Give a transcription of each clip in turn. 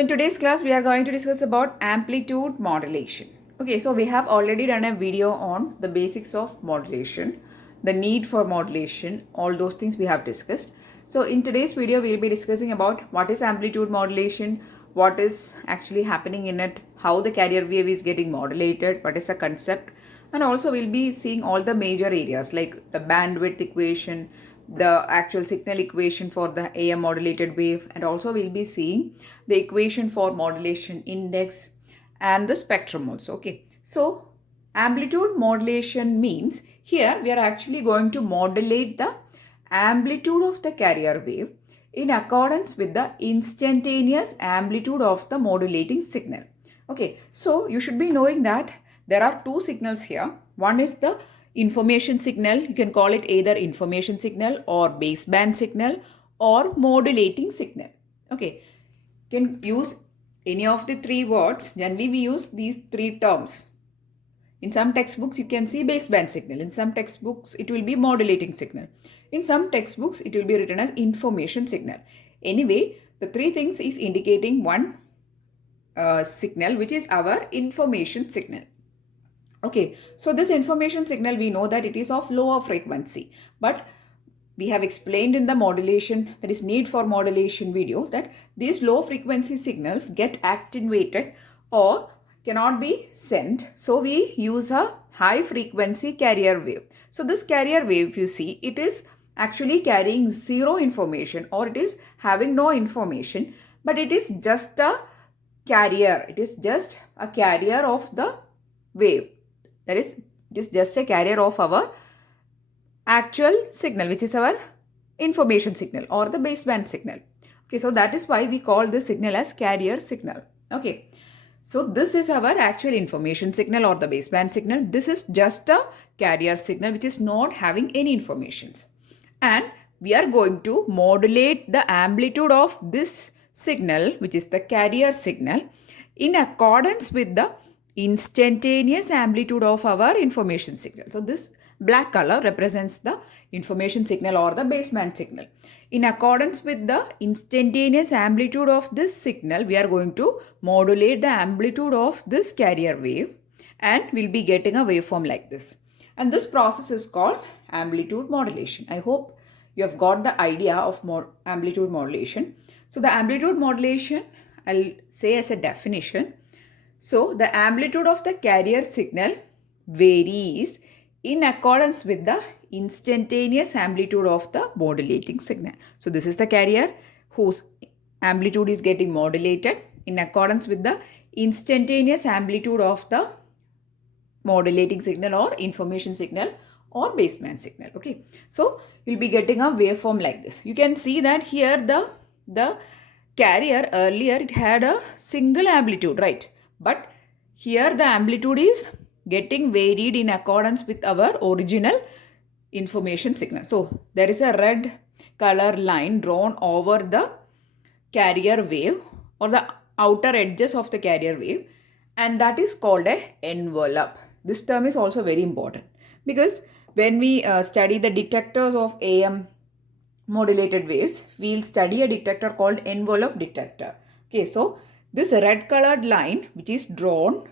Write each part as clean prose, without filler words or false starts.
in today's class, we are going to discuss about amplitude modulation. Okay, so we have already done a video on the basics of modulation, the need for modulation, all those things we have discussed. So in today's video, we will be discussing about what is amplitude modulation, what is actually happening in it, how the carrier wave is getting modulated, what is the concept, and also we'll be seeing all the major areas like the bandwidth equation, the actual signal equation for the AM modulated wave, and also we'll be seeing the equation for modulation index and the spectrum also. Okay, so amplitude modulation means here we are actually going to modulate the amplitude of the carrier wave in accordance with the instantaneous amplitude of the modulating signal. Okay, so you should be knowing that there are two signals here. One is the information signal. You can call it either information signal or baseband signal or modulating signal. Okay, you can use any of the three words. Generally, we use these three terms. In some textbooks, you can see baseband signal. In some textbooks, it will be modulating signal. In some textbooks, it will be written as information signal. Anyway, the three things is indicating one signal, which is our information signal. Okay, so this information signal, we know that it is of lower frequency, but we have explained in the modulation, that is need for modulation video, that these low frequency signals get attenuated or cannot be sent. So we use a high frequency carrier wave. So this carrier wave, if you see, it is actually carrying zero information or it is having no information, but it is just a carrier. It is just a carrier of the wave. That is, it is just a carrier of our actual signal, which is our information signal or the baseband signal. Okay, so that is why we call this signal as carrier signal. Okay, so this is our actual information signal or the baseband signal. This is just a carrier signal which is not having any information. And we are going to modulate the amplitude of this signal, which is the carrier signal, in accordance with the instantaneous amplitude of our information signal. So this black color represents the information signal or the baseband signal. In accordance with the instantaneous amplitude of this signal, we are going to modulate the amplitude of this carrier wave and we'll be getting a waveform like this. And this process is called amplitude modulation. I hope you have got the idea of amplitude modulation. So the amplitude modulation, I'll say as a definition. So the amplitude of the carrier signal varies in accordance with the instantaneous amplitude of the modulating signal. So this is the carrier whose amplitude is getting modulated in accordance with the instantaneous amplitude of the modulating signal or information signal or baseband signal. Okay, so you'll be getting a waveform like this. You can see that here the carrier earlier it had a single amplitude, right? But here the amplitude is getting varied in accordance with our original information signal. So there is a red color line drawn over the carrier wave or the outer edges of the carrier wave, and that is called a envelope. This term is also very important because when we study the detectors of AM modulated waves, we'll study a detector called envelope detector. Okay, so this red colored line which is drawn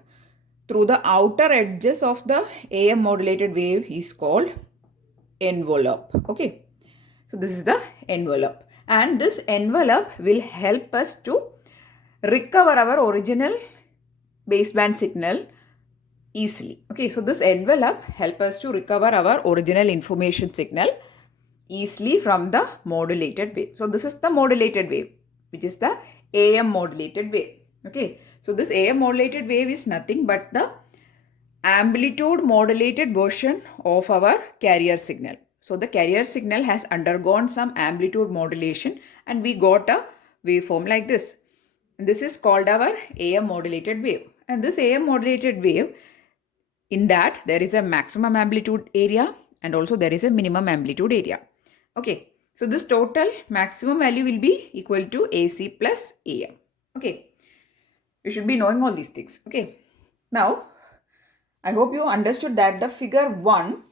through the outer edges of the AM modulated wave is called envelope. Okay, so this is the envelope, and this envelope will help us to recover our original baseband signal easily. Okay, so this envelope help us to recover our original information signal easily from the modulated wave. So this is the modulated wave, which is the AM modulated wave. Okay, so this AM modulated wave is nothing but the amplitude modulated version of our carrier signal. So the carrier signal has undergone some amplitude modulation and we got a waveform like this. And this is called our AM modulated wave. And this AM modulated wave, in that there is a maximum amplitude area and also there is a minimum amplitude area. Okay, so this total maximum value will be equal to AC plus AM. Okay, you should be knowing all these things. Okay, now I hope you understood that the figure 1,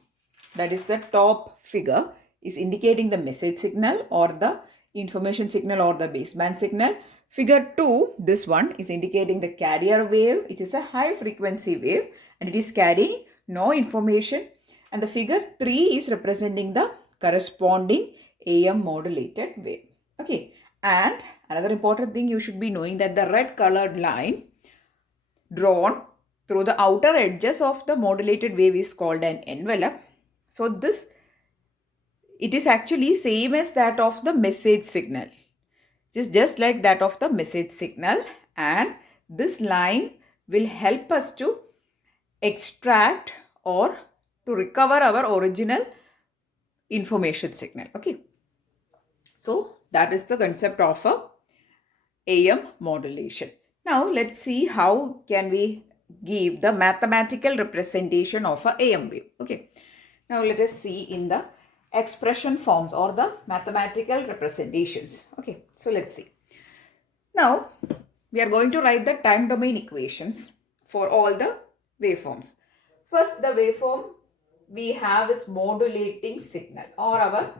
that is the top figure, is indicating the message signal or the information signal or the baseband signal, Figure 2, this one is indicating the carrier wave. It is a high frequency wave and it is carrying no information. And the figure 3 is representing the corresponding AM modulated wave. Okay. And another important thing you should be knowing that the red colored line drawn through the outer edges of the modulated wave is called an envelope. So this, it is actually same as that of the message signal. It is just like that of the message signal, and this line will help us to extract or to recover our original information signal. Okay. So that is the concept of a AM modulation. Now let's see how can we give the mathematical representation of a AM wave. Okay. Now let us see in the expression forms or the mathematical representations. Okay. So let's see. Now we are going to write the time domain equations for all the waveforms. First, the waveform we have is modulating signal or our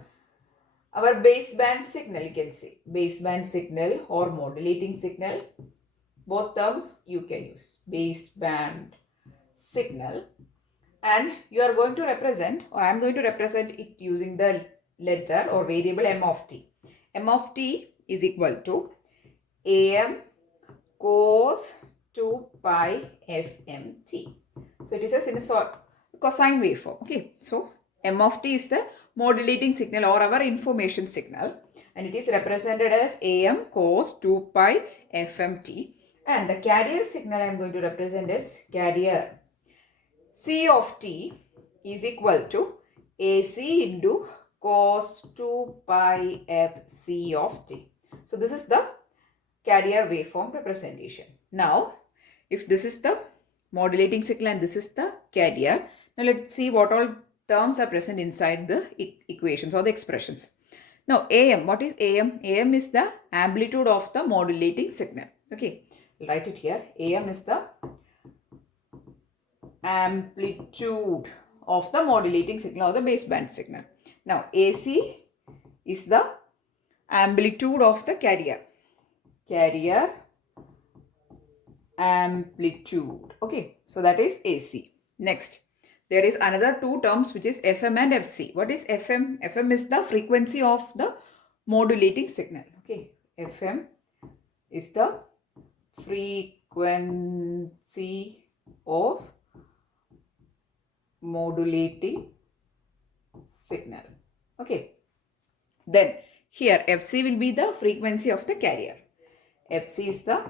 baseband signal, you can say. Baseband signal or modulating signal. Both terms you can use. Baseband signal. And you are going to represent, or I am going to represent it using the letter or variable m of t. M of t is equal to AM cos 2 pi fmt. So it is a sinusoid cosine waveform. Okay. So m of t is the modulating signal or our information signal, and it is represented as AM cos 2 pi fmt. And the carrier signal I am going to represent as carrier C of t is equal to AC into cos 2 pi fc of t. So this is the carrier waveform representation. Now, if this is the modulating signal and this is the carrier, now let's see what all terms are present inside the equations or the expressions. Now, AM, what is AM? AM is the amplitude of the modulating signal. Okay, I'll write it here. AM is the amplitude of the modulating signal or the baseband signal. Now, AC is the amplitude of the carrier. Carrier amplitude. Okay, so that is AC. Next, there is another two terms which is FM and FC. What is FM? FM is the frequency of the modulating signal. Okay, FM is the frequency of modulating signal. Okay, then here FC will be the frequency of the carrier. FC is the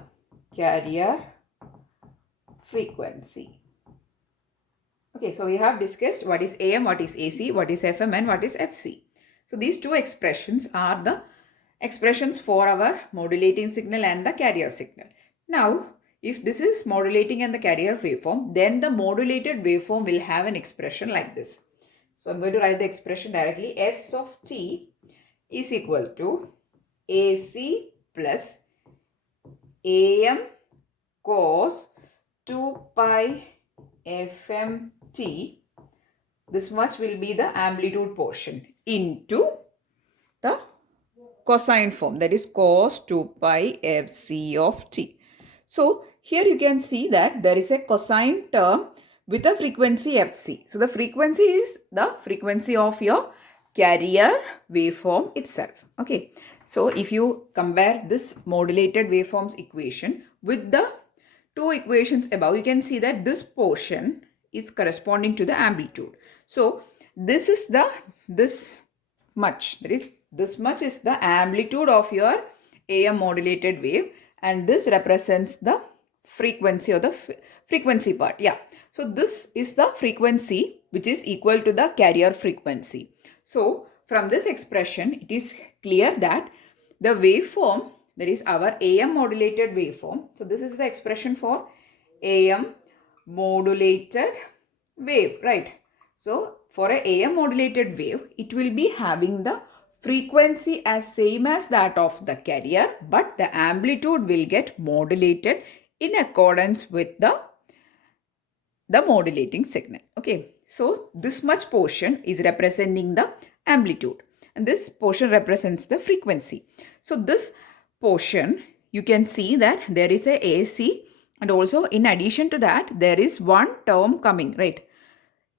carrier frequency. Okay, so we have discussed what is AM, what is AC, what is FM and what is FC. So these two expressions are the expressions for our modulating signal and the carrier signal. Now, if this is modulating and the carrier waveform, then the modulated waveform will have an expression like this. So I'm going to write the expression directly. S of t is equal to AC plus AM cos 2 pi fmt. This much will be the amplitude portion into the cosine form, that is cos 2 pi fc of t. So here you can see that there is a cosine term with a frequency fc. So the frequency is the frequency of your carrier waveform itself. Okay. So if you compare this modulated waveform's equation with the two equations above, you can see that this portion is corresponding to the amplitude. So this is this much is the amplitude of your AM modulated wave, and this represents the frequency or the frequency part. Yeah. So this is the frequency which is equal to the carrier frequency. So from this expression, it is clear that the waveform, that is our AM modulated waveform. So this is the expression for AM modulated wave, right? So for a AM modulated wave, it will be having the frequency as same as that of the carrier, but the amplitude will get modulated in accordance with the modulating signal. Okay, so this much portion is representing the amplitude and this portion represents the frequency. So this portion you can see that there is a AC, and also in addition to that, there is one term coming, right?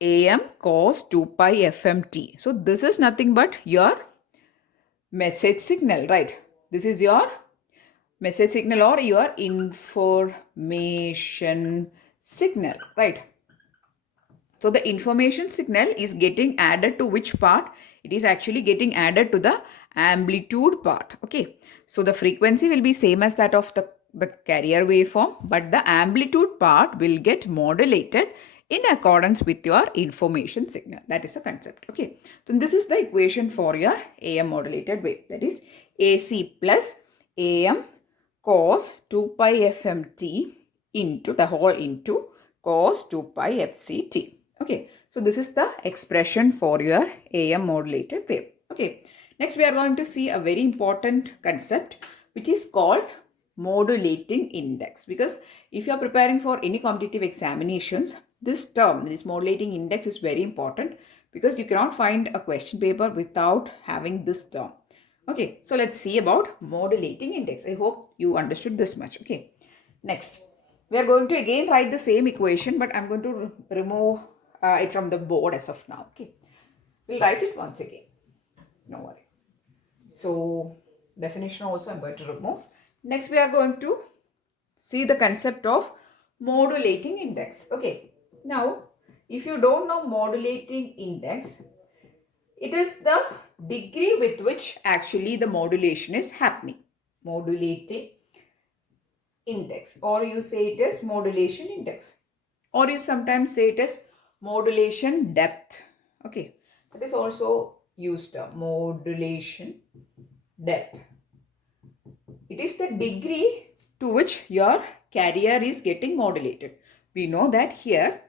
AM cos 2 pi FMT. So this is nothing but your message signal, right? This is your message signal or your information signal, right? So the information signal is getting added to which part? It is actually getting added to the amplitude part. Okay. So the frequency will be same as that of the carrier waveform, but the amplitude part will get modulated in accordance with your information signal. That is the concept. Okay. So this is the equation for your AM modulated wave. That is AC plus AM cos 2 pi FMT into the whole into cos 2 pi FCT. Okay, so this is the expression for your AM modulated wave. Okay, next we are going to see a very important concept which is called modulating index, because if you are preparing for any competitive examinations, this term, this modulating index, is very important because you cannot find a question paper without having this term. Okay, so let's see about modulating index. I hope you understood this much. Okay, next we are going to again write the same equation, but I'm going to remove it from the board as of now. Okay, we'll write it once again, no worry. So definition also I'm going to remove. Next we are going to see the concept of modulating index. Okay, now if you don't know modulating index, it is the degree with which actually the modulation is happening. Modulating index, or you say it as modulation index, or you sometimes say it as modulation depth. Okay, that is also used term, modulation depth. It is the degree to which your carrier is getting modulated. We know that here,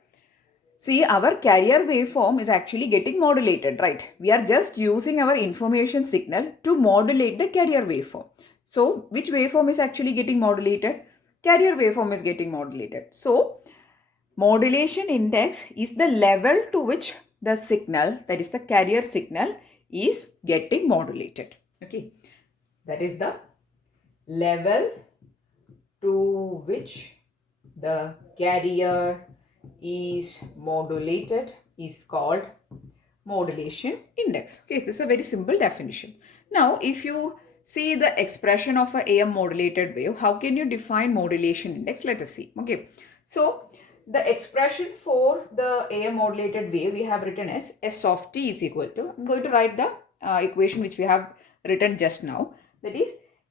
see, our carrier waveform is actually getting modulated, right? We are just using our information signal to modulate the carrier waveform. So which waveform is actually getting modulated? Carrier waveform is getting modulated. So modulation index is the level to which the signal, that is the carrier signal, is getting modulated. Okay, that is the level to which the carrier is modulated is called modulation index. Okay, this is a very simple definition. Now, if you see the expression of a AM modulated wave, how can you define modulation index? Let us see. Okay, so the expression for the AM modulated wave we have written as S of t is equal to, I'm going to write the equation which we have written just now, that is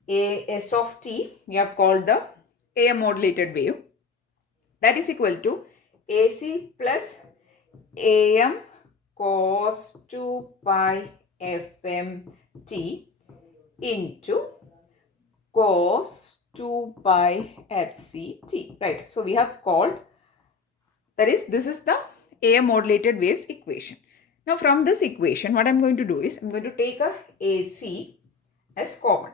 S of t, we have called the AM modulated wave, that is equal to AC plus AM cos 2 pi FMT into cos 2 pi FCT, right? So we have called, that is, this is the AM modulated waves equation. Now from this equation, what I'm going to do is, I'm going to take a AC as common.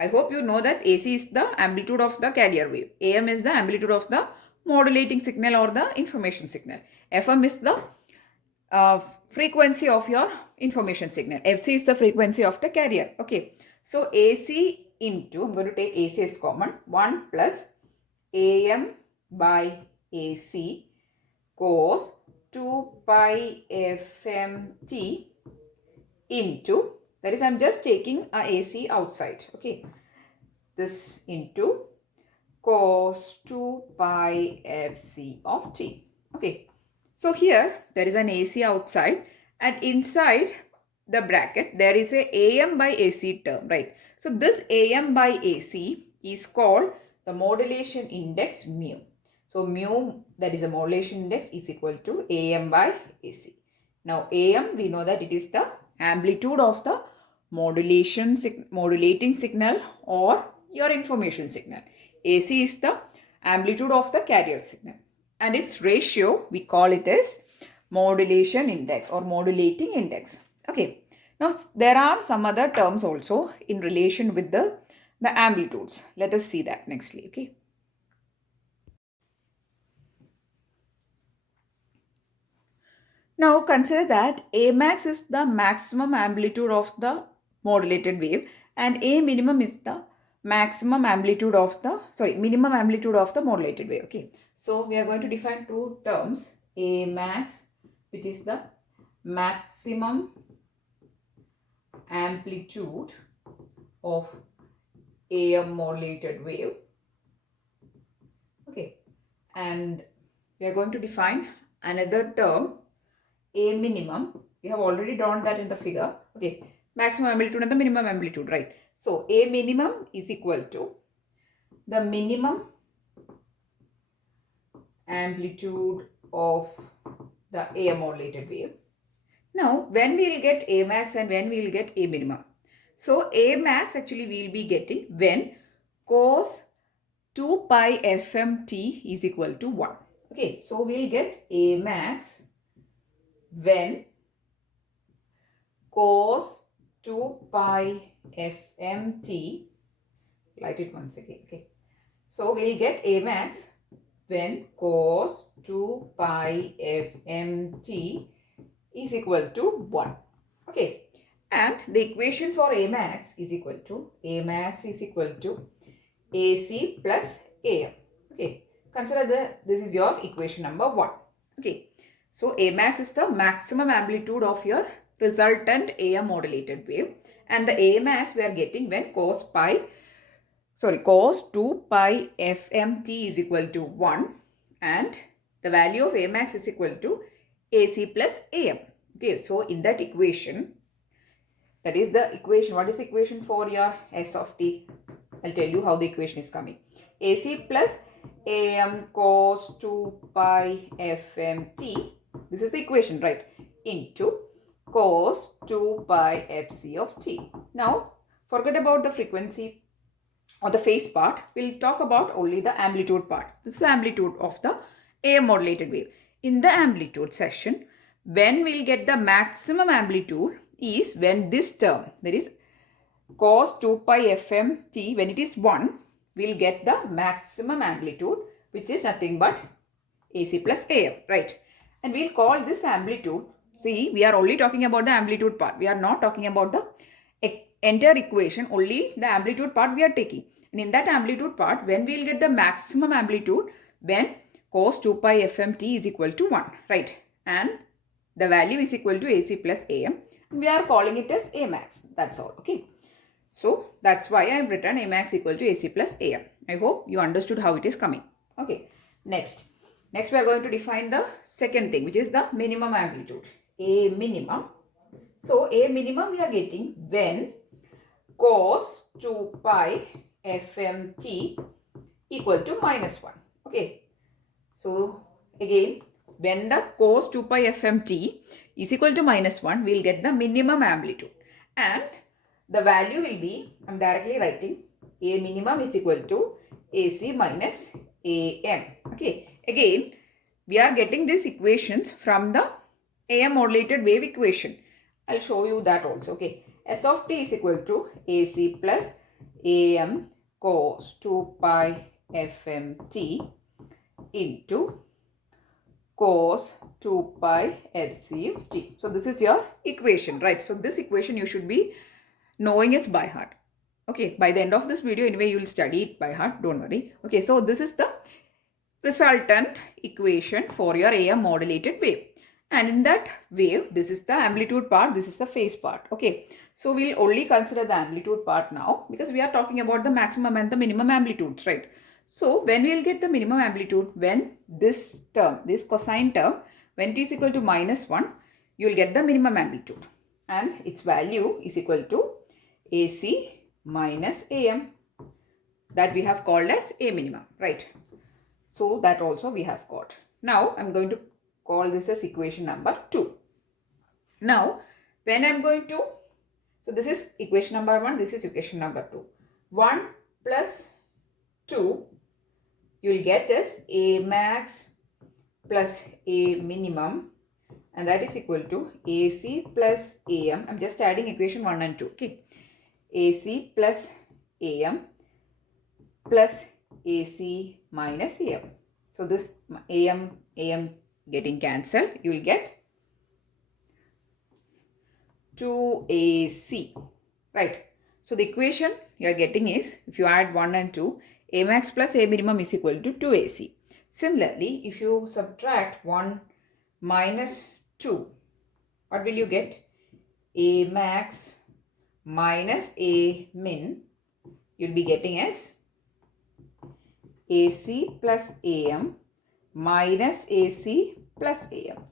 I hope you know that AC is the amplitude of the carrier wave. AM is the amplitude of the modulating signal or the information signal. FM is the frequency of your information signal. FC is the frequency of the carrier. Okay. So AC into, I'm going to take AC as common, 1 plus AM by AC cos 2 pi FMT into, that is, I'm just taking a AC outside. Okay, this into cos 2 pi FC of t. Okay, so here there is an AC outside, and inside the bracket there is a AM by AC term, right? So this AM by AC is called the modulation index mu. So mu, that is a modulation index, is equal to AM by AC. Now AM, we know that it is the amplitude of the modulating signal or your information signal. AC is the amplitude of the carrier signal, and its ratio we call it as modulation index or modulating index. Okay, now there are some other terms also in relation with the amplitudes. Let us see that nextly. Okay, now consider that A max is the maximum amplitude of the modulated wave and A minimum is the minimum amplitude of the modulated wave. Okay, so we are going to define two terms, A max, which is the maximum amplitude of AM modulated wave. Okay, and we are going to define another term, A minimum. We have already drawn that in the figure. Okay, maximum amplitude and the minimum amplitude, right? So A minimum is equal to the minimum amplitude of the AM modulated wave. Now, when we will get A max and when we will get A minimum? So A max actually we will be getting when cos 2 pi fmt is equal to 1. Okay, so we will get A max when cos 2 pi fmt, write it once again. Okay, so we will get A max when cos 2 pi fmt is equal to 1. Okay, and the equation for A max is equal to AC plus AM. Okay, consider this is your equation number 1. Okay, so A max is the maximum amplitude of your resultant AM modulated wave, and the A max we are getting when cos 2 pi fmt is equal to 1, and the value of A max is equal to AC plus AM. Okay, so in that equation, that is the equation. What is the equation for your S of t? I'll tell you how the equation is coming. AC plus AM cos 2 pi fmt. This is the equation, right? Into cos 2 pi fc of t. Now, forget about the frequency or the phase part. We'll talk about only the amplitude part. This is the amplitude of the AM modulated wave. In the amplitude section, when we'll get the maximum amplitude is when this term, that is cos 2 pi fmt, when it is 1, we'll get the maximum amplitude, which is nothing but AC plus AM, right? And we'll call this amplitude, see, we are only talking about the amplitude part. We are not talking about the entire equation, only the amplitude part we are taking. And in that amplitude part, when we'll get the maximum amplitude, when cos 2 pi fmt is equal to 1, right? And the value is equal to AC plus AM. We are calling it as A max. That's all. Okay. So that's why I have written A max equal to AC plus AM. I hope you understood how it is coming. Okay. Next we are going to define the second thing, which is the minimum amplitude. A minimum. So A minimum we are getting when cos 2 pi fmt equal to minus 1. Okay. So again, when the cos 2 pi fmt is equal to minus 1, we will get the minimum amplitude. And the value will be, I am directly writing, A minimum is equal to AC minus AM. Okay. Again, we are getting these equations from the AM modulated wave equation. I'll show you that also. Okay. S of t is equal to AC plus AM cos 2 pi fmt into cos 2 pi fc of t. So this is your equation, right? So this equation you should be knowing is by heart. Okay, by the end of this video, anyway, you will study it by heart. Don't worry. Okay, so this is the resultant equation for your AM modulated wave. And in that wave, this is the amplitude part, this is the phase part. Okay, so we'll only consider the amplitude part now because we are talking about the maximum and the minimum amplitudes, right? So when we will get the minimum amplitude, when this term, this cosine term, when t is equal to minus 1, you will get the minimum amplitude. And its value is equal to AC minus AM. That we have called as A minimum, right? So that also we have got. Now I'm going to call this as equation number 2. Now when I'm going to, so this is equation number 1, this is equation number 2. 1 plus 2 you will get as A max plus A minimum, and that is equal to AC plus AM. I'm just adding equation 1 and 2. Okay. AC plus AM plus AC minus AM. So this AM getting cancelled. You will get 2AC. Right. So the equation you are getting is, if you add 1 and 2, A max plus A minimum is equal to 2AC. Similarly, if you subtract 1 minus 2, what will you get? A max minus A min, you'll be getting as AC plus AM minus AC plus AM.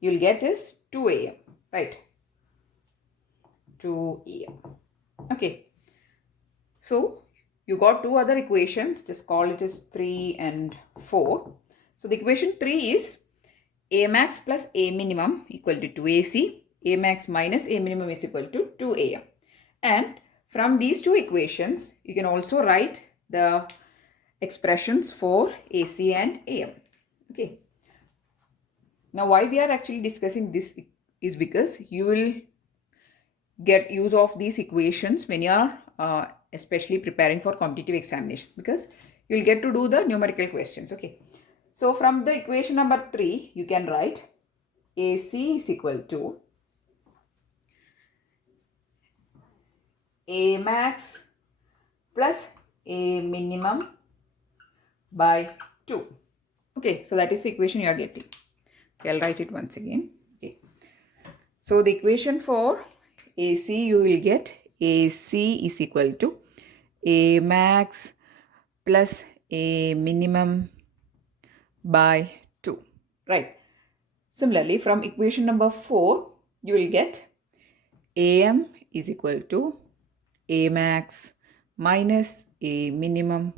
You'll get is 2AM, right? 2AM. Okay. So you got two other equations, just call it as 3 and 4. So the equation 3 is A max plus A minimum equal to 2AC. A max minus A minimum is equal to 2AM. And from these two equations, you can also write the expressions for AC and AM. Okay. Now why we are actually discussing this is because you will get use of these equations when you are especially preparing for competitive examinations, because you'll get to do the numerical questions. Okay. So from the equation number 3, you can write AC is equal to A max plus A minimum by 2. Okay, so that is the equation you are getting. Okay, I'll write it once again. Okay. So the equation for AC, you will get AC is equal to A max plus A minimum by 2. Right. Similarly, from equation number 4, you will get AM is equal to A max minus A minimum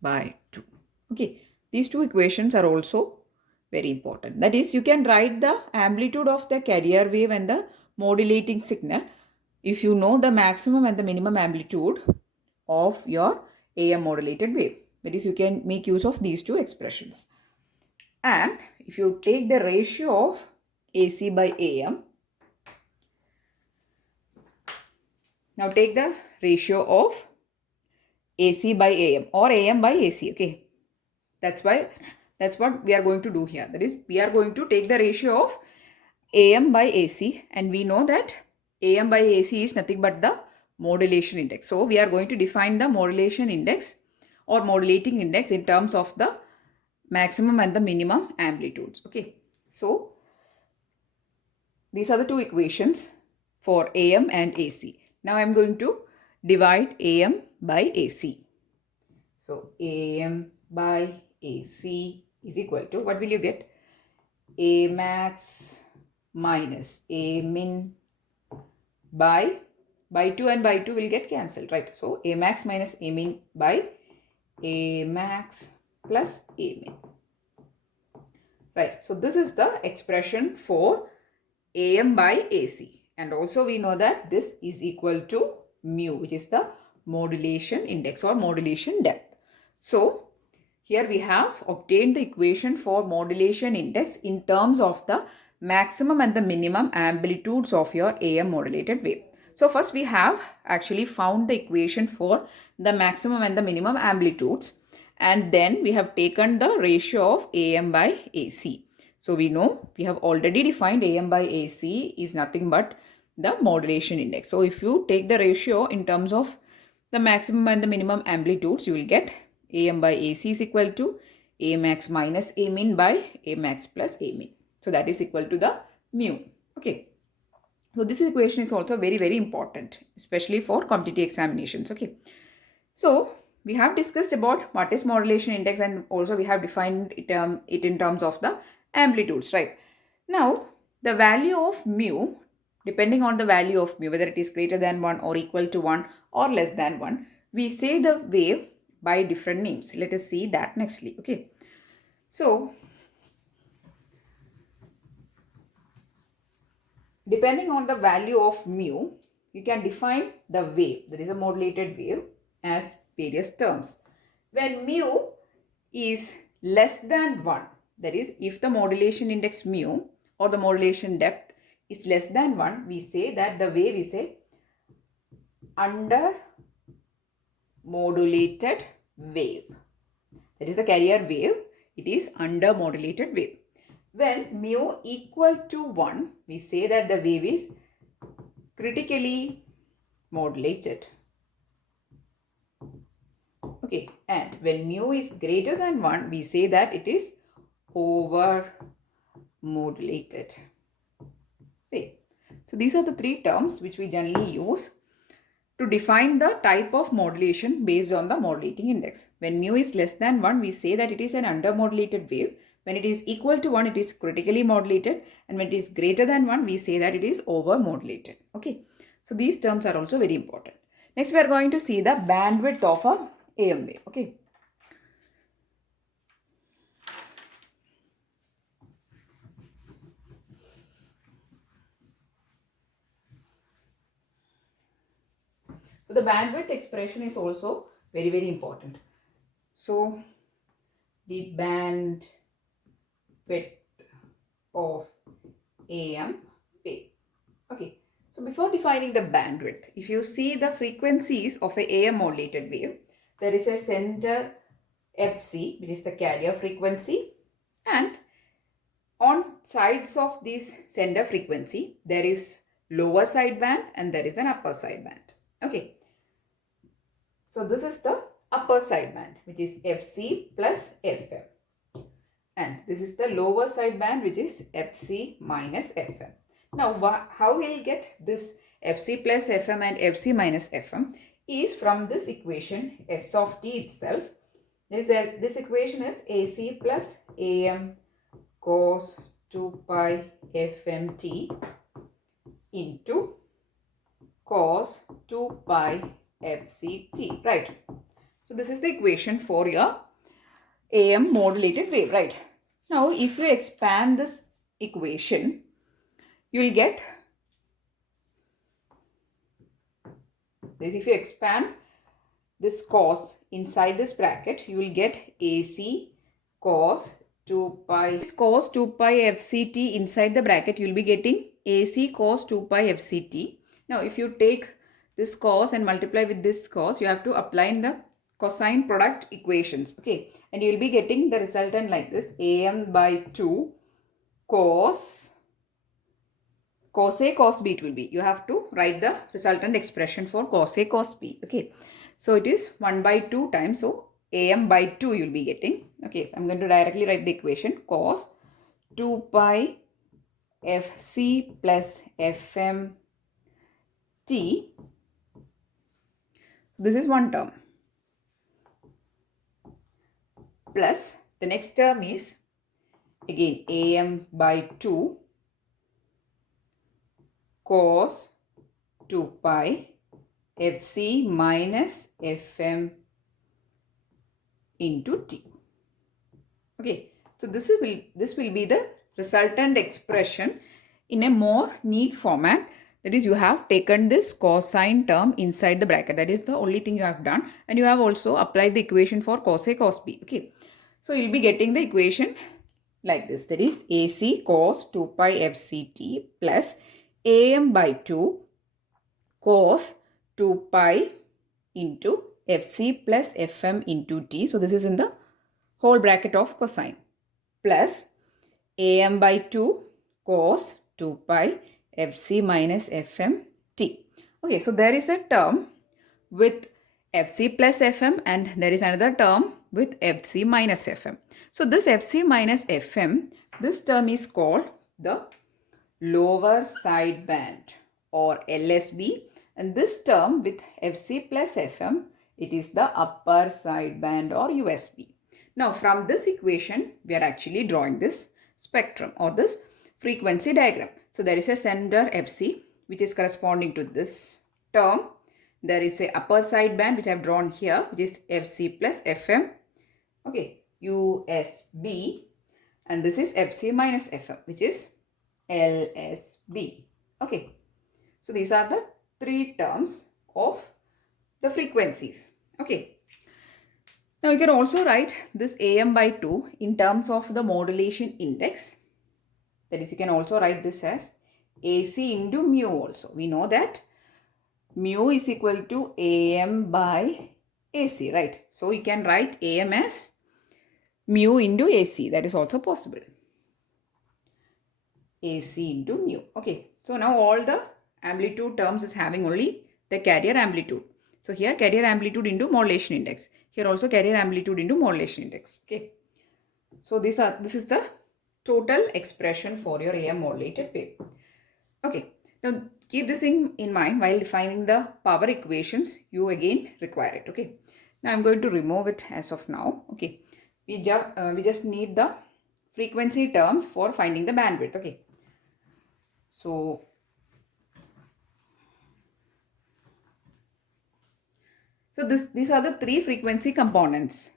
by 2. Okay, these two equations are also very important. That is, you can write the amplitude of the carrier wave and the modulating signal if you know the maximum and the minimum amplitude of your AM modulated wave. That is, you can make use of these two expressions. And if you take the ratio of AC by AM, now take the ratio of AC by AM or AM by AC. Okay, that's what we are going to do here. That is, we are going to take the ratio of AM by AC, and we know that AM by AC is nothing but the modulation index. So we are going to define the modulation index or modulating index in terms of the maximum and the minimum amplitudes. Okay, so these are the two equations for AM and AC. Now I am going to divide AM by AC. So AM by AC is equal to, what will you get? A max minus A min by 2 and by 2 will get cancelled, right? So A max minus A min by A max plus A min. Right. So this is the expression for AM by AC. And also we know that this is equal to mu, which is the modulation index or modulation depth. So here we have obtained the equation for modulation index in terms of the maximum and the minimum amplitudes of your AM modulated wave. So first we have actually found the equation for the maximum and the minimum amplitudes, and then we have taken the ratio of AM by AC. So we know we have already defined AM by AC is nothing but the modulation index. So if you take the ratio in terms of the maximum and the minimum amplitudes, you will get AM by AC is equal to A max minus A min by A max plus A min. So that is equal to the mu. Okay. So this equation is also very, very important, especially for competitive examinations. Okay. So we have discussed about what is modulation index, and also we have defined it in terms of the amplitudes, right? Now the value of mu, depending on the value of mu, whether it is greater than 1 or equal to 1 or less than 1, we say the wave by different names. Let us see that nextly. Okay. So depending on the value of mu, you can define the wave, that is a modulated wave, as various terms. When mu is less than 1, that is, if the modulation index mu or the modulation depth is less than 1, we say that the wave is a under modulated wave. That is the carrier wave, it is under modulated wave. When mu equal to 1, we say that the wave is critically modulated. Okay, and when mu is greater than 1, we say that it is over modulated. Okay. So these are the three terms which we generally use to define the type of modulation based on the modulating index. When mu is less than 1, we say that it is an undermodulated wave. When it is equal to 1, it is critically modulated. And when it is greater than 1, we say that it is over-modulated. Okay. So these terms are also very important. Next, we are going to see the bandwidth of a AM wave. Okay. So the bandwidth expression is also very, very important. So the bandwidth of AM wave. Okay. So before defining the bandwidth, if you see the frequencies of a AM modulated wave, there is a center FC, which is the carrier frequency, and on sides of this center frequency, there is lower sideband and there is an upper sideband. Okay. So this is the upper sideband, which is FC plus FM. And this is the lower sideband, which is FC minus FM. Now, how we'll get this FC plus FM and FC minus FM is from this equation S of t itself. This equation is AC plus AM cos 2 pi FMT into cos 2 pi FCT, right? So this is the equation for your AM modulated wave, right? Now, if you expand this equation, you will get this. If you expand this cos inside this bracket, you will get AC cos 2 pi. This cos 2 pi FCT inside the bracket, you will be getting AC cos 2 pi FCT. Now, if you take this cos and multiply with this cos, you have to apply in the cosine product equations. Okay. And you will be getting the resultant like this. AM by 2 cos A cos B it will be. You have to write the resultant expression for cos A cos B. Okay. So it is 1 by 2 times. So AM by 2 you will be getting. Okay. I'm going to directly write the equation. Cos 2 pi FC plus FM T. This is one term. Plus the next term is again AM by 2 cos 2 pi FC minus FM into T. Okay, so this will be the resultant expression in a more neat format. That is, you have taken this cosine term inside the bracket. That is the only thing you have done, and you have also applied the equation for cos A cos B. Okay, so you'll be getting the equation like this. That is AC cos 2 pi FCT plus AM by 2 cos 2 pi into FC plus FM into T. So this is in the whole bracket of cosine plus AM by 2 cos 2 pi FC minus FM T. Okay, so there is a term with FC plus FM and there is another term with FC minus FM. So this FC minus FM, this term is called the lower sideband or LSB, and this term with FC plus FM, it is the upper sideband or USB. Now from this equation, we are actually drawing this spectrum or this frequency diagram. So there is a center FC which is corresponding to this term. There is a upper sideband which I have drawn here, which is FC plus FM. Okay, USB, and this is FC minus FM, which is LSB. Okay, so these are the three terms of the frequencies. Okay, now you can also write this AM by 2 in terms of the modulation index. That is, you can also write this as AC into mu also. We know that mu is equal to AM by AC, right? So you can write AM as mu into AC. That is also possible. AC into mu. Okay, so now all the amplitude terms is having only the carrier amplitude. So here carrier amplitude into modulation index. Here also carrier amplitude into modulation index. Okay. So this is the total expression for your AM modulated wave. Okay. Now keep this in mind while defining the power equations. You again require it. Okay. Now I'm going to remove it as of now. Okay. We just need the frequency terms for finding the bandwidth. Okay. So these are the three frequency components.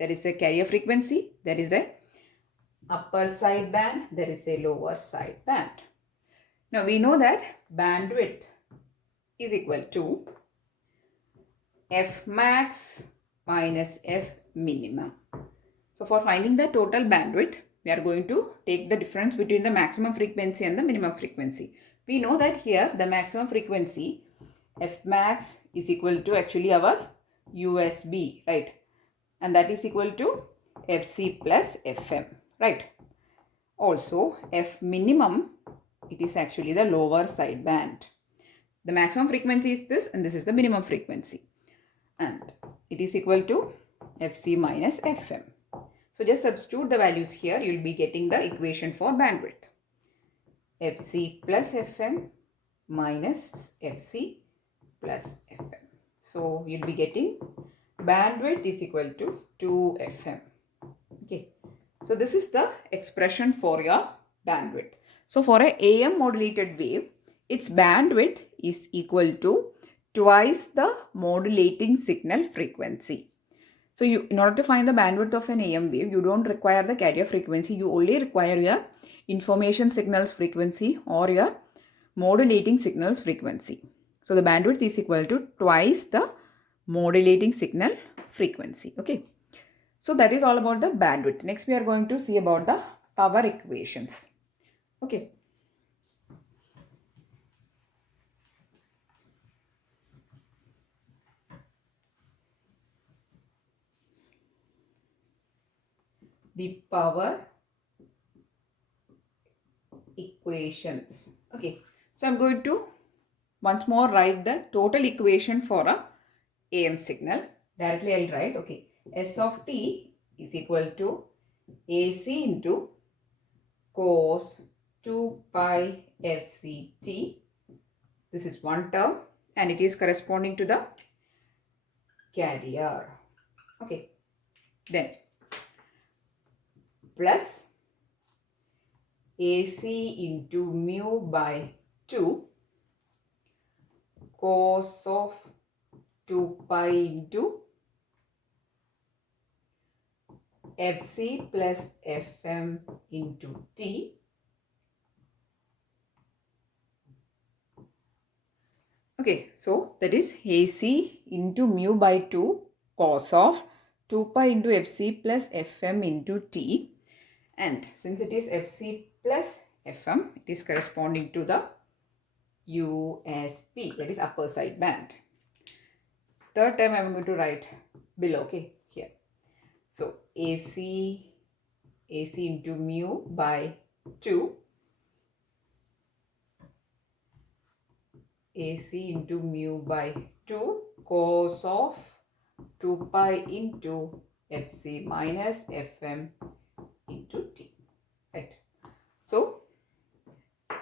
There is a carrier frequency, there is a upper side band, there is a lower side band. Now we know that bandwidth is equal to F max minus F minimum. So for finding the total bandwidth, we are going to take the difference between the maximum frequency and the minimum frequency. We know that here the maximum frequency F max is equal to actually our USB, right? And that is equal to Fc plus Fm, right? Also, F minimum, it is actually the lower side band. The maximum frequency is this and this is the minimum frequency. And it is equal to Fc minus Fm. So just substitute the values here. You will be getting the equation for bandwidth. Fc plus Fm minus Fc plus Fm. So you'll be getting bandwidth is equal to 2 Fm. Okay. So this is the expression for your bandwidth. So for a AM modulated wave, its bandwidth is equal to twice the modulating signal frequency. So in order to find the bandwidth of an AM wave, you don't require the carrier frequency. You only require your information signals frequency or your modulating signals frequency. So the bandwidth is equal to twice the modulating signal frequency. Okay. So that is all about the bandwidth. Next we are going to see about the power equations. Okay. The power equations. Okay. So I'm going to once more write the total equation for a AM signal. Directly I'll write, okay, S of t is equal to AC into cos 2 pi Fct. This is one term and it is corresponding to the carrier. Okay. Then plus AC into mu by 2 cos of 2 pi into Fc plus Fm into t. Okay, so that is AC into mu by 2 cos of 2 pi into Fc plus Fm into t. And since it is Fc plus Fm, it is corresponding to the USP, that is upper side band. Third term I am going to write below, okay, here. So AC into mu by 2. AC into mu by 2 cos of 2 pi into Fc minus Fm into t, right? So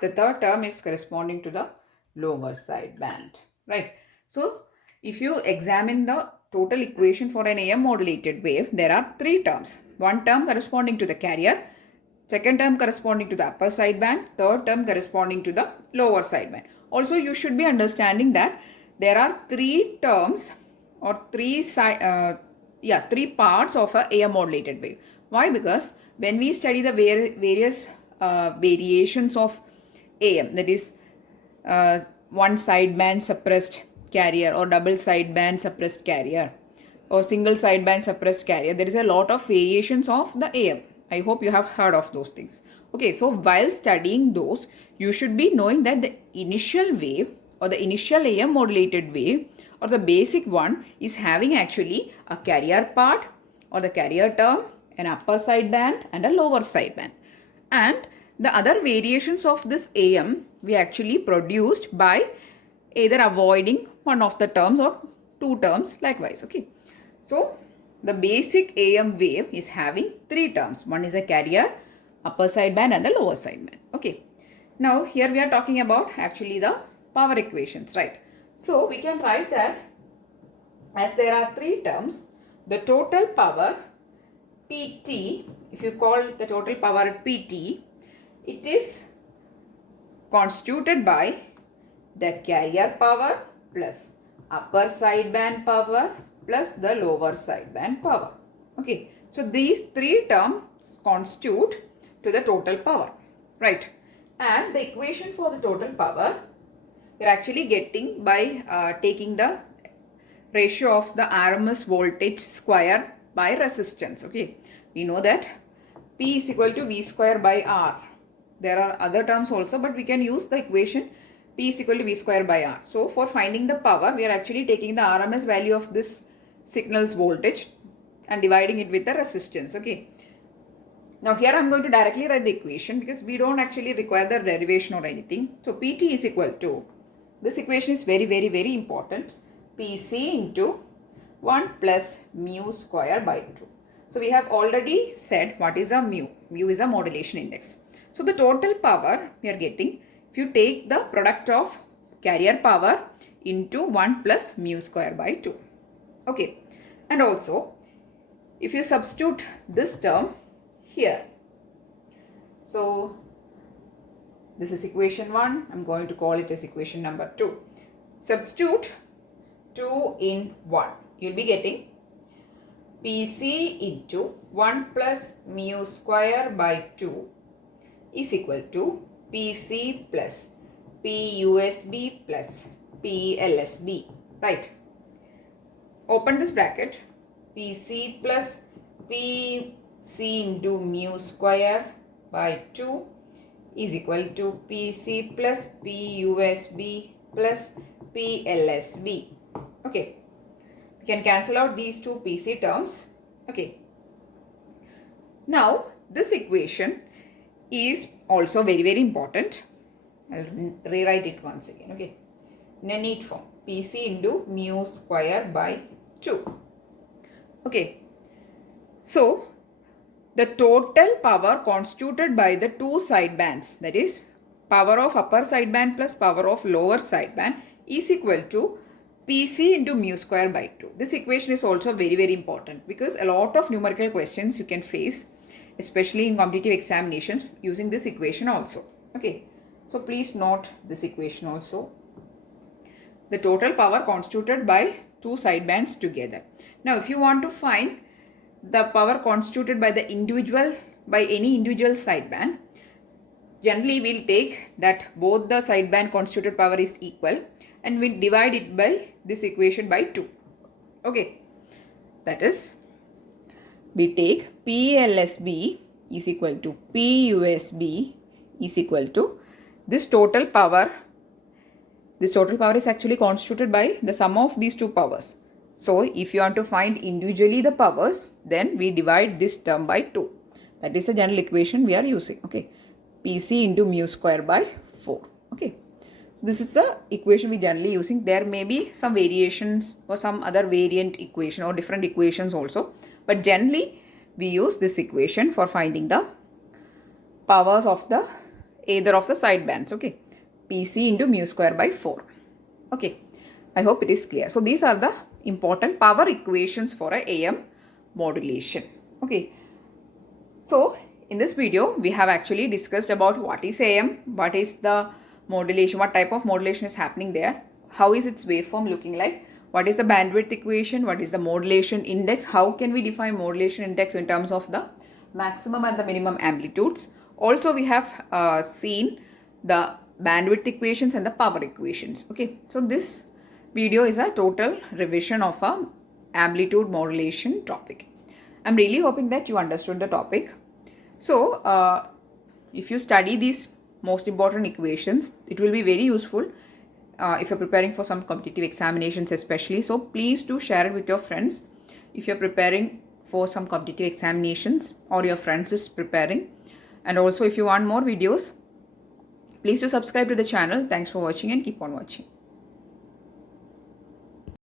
the third term is corresponding to the lower side band, right? So if you examine the total equation for an AM modulated wave, there are three terms. One term corresponding to the carrier, second term corresponding to the upper side band, third term corresponding to the lower side band. Also, you should be understanding that there are three terms or three parts of a AM modulated wave. Why? Because when we study the various variations of AM, that is one sideband suppressed carrier or double sideband suppressed carrier or single sideband suppressed carrier, there is a lot of variations of the AM. I hope you have heard of those things. Okay, so while studying those, you should be knowing that the initial wave or the initial AM modulated wave or the basic one is having actually a carrier part or the carrier term, an upper sideband and a lower sideband. And the other variations of this AM we actually produced by either avoiding one of the terms or two terms likewise. Okay. So the basic AM wave is having three terms. One is a carrier, upper sideband and the lower sideband. Okay. Now here we are talking about actually the power equations, right? So we can write that as there are three terms, the total power PT, if you call the total power PT, it is constituted by the carrier power plus upper sideband power plus the lower sideband power. Okay, so these three terms constitute to the total power, right? And the equation for the total power we are actually getting by taking the ratio of the RMS voltage square by resistance. Okay, we know that P is equal to V square by R. There are other terms also, but we can use the equation P is equal to V square by R. So for finding the power, we are actually taking the RMS value of this signal's voltage and dividing it with the resistance. Okay. Now here I am going to directly write the equation because we don't actually require the derivation or anything. So PT is equal to, this equation is very important, PC into 1 plus mu square by 2. So we have already said what is a mu. Mu is a modulation index. So the total power we are getting, if you take the product of carrier power into 1 plus mu square by 2. Okay. And also, if you substitute this term here. So this is equation 1. I'm going to call it as equation number 2. Substitute 2 in 1. You'll be getting PC into 1 plus mu square by 2 is equal to PC plus PUSB plus PLSB. Right. Open this bracket. PC plus PC into mu square by 2 is equal to PC plus PUSB plus PLSB. Okay. We can cancel out these two PC terms. Okay. Now, this equation is also very important. I'll rewrite it once again. Okay. In a neat form. PC into mu square by 2. Okay. So, the total power constituted by the two sidebands, that is power of upper sideband plus power of lower sideband, is equal to PC into mu square by 2. This equation is also very important because a lot of numerical questions you can face, especially in competitive examinations, using this equation also. Okay. So please note this equation also. The total power constituted by two sidebands together. Now if you want to find the power constituted by the individual, by any individual sideband, generally we'll take that both the sideband constituted power is equal and we divide it by this equation by 2. Okay. That is, we take PLSB is equal to PUSB is equal to this total power. This total power is actually constituted by the sum of these two powers. So if you want to find individually the powers, then we divide this term by 2. That is the general equation we are using. Okay. PC into mu square by 4. Okay. This is the equation we generally using. There may be some variations or some other variant equation or different equations also. But generally we use this equation for finding the powers of the either of the sidebands. Okay. PC into mu square by 4. Okay. I hope it is clear. So these are the important power equations for a AM modulation. Okay. So in this video we have actually discussed about what is AM, what is the modulation, what type of modulation is happening there, how is its waveform looking like, what is the bandwidth equation, what is the modulation index, how can we define modulation index in terms of the maximum and the minimum amplitudes. Also we have seen the bandwidth equations and the power equations. Okay, so this video is a total revision of a amplitude modulation topic. I'm really hoping that you understood the topic. So if you study these most important equations, it will be very useful if you're preparing for some competitive examinations especially. So please do share it with your friends if you're preparing for some competitive examinations or your friends is preparing. And also if you want more videos, please do subscribe to the channel. Thanks for watching and keep on watching.